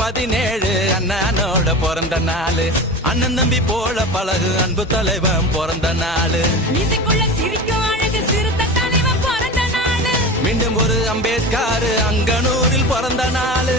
17 அண்ணனோட பிறந்த நாள். அண்ணன் தம்பி போல பழகு அன்பு தலைவன் பிறந்த நாள். மீசைக்குள்ள சிரிக்கும் அழகு சிறுத்தை தலைவன் பிறந்த நாள். மீண்டும் ஒரு அம்பேத்கர் அங்கனூரில் பிறந்த நாள்.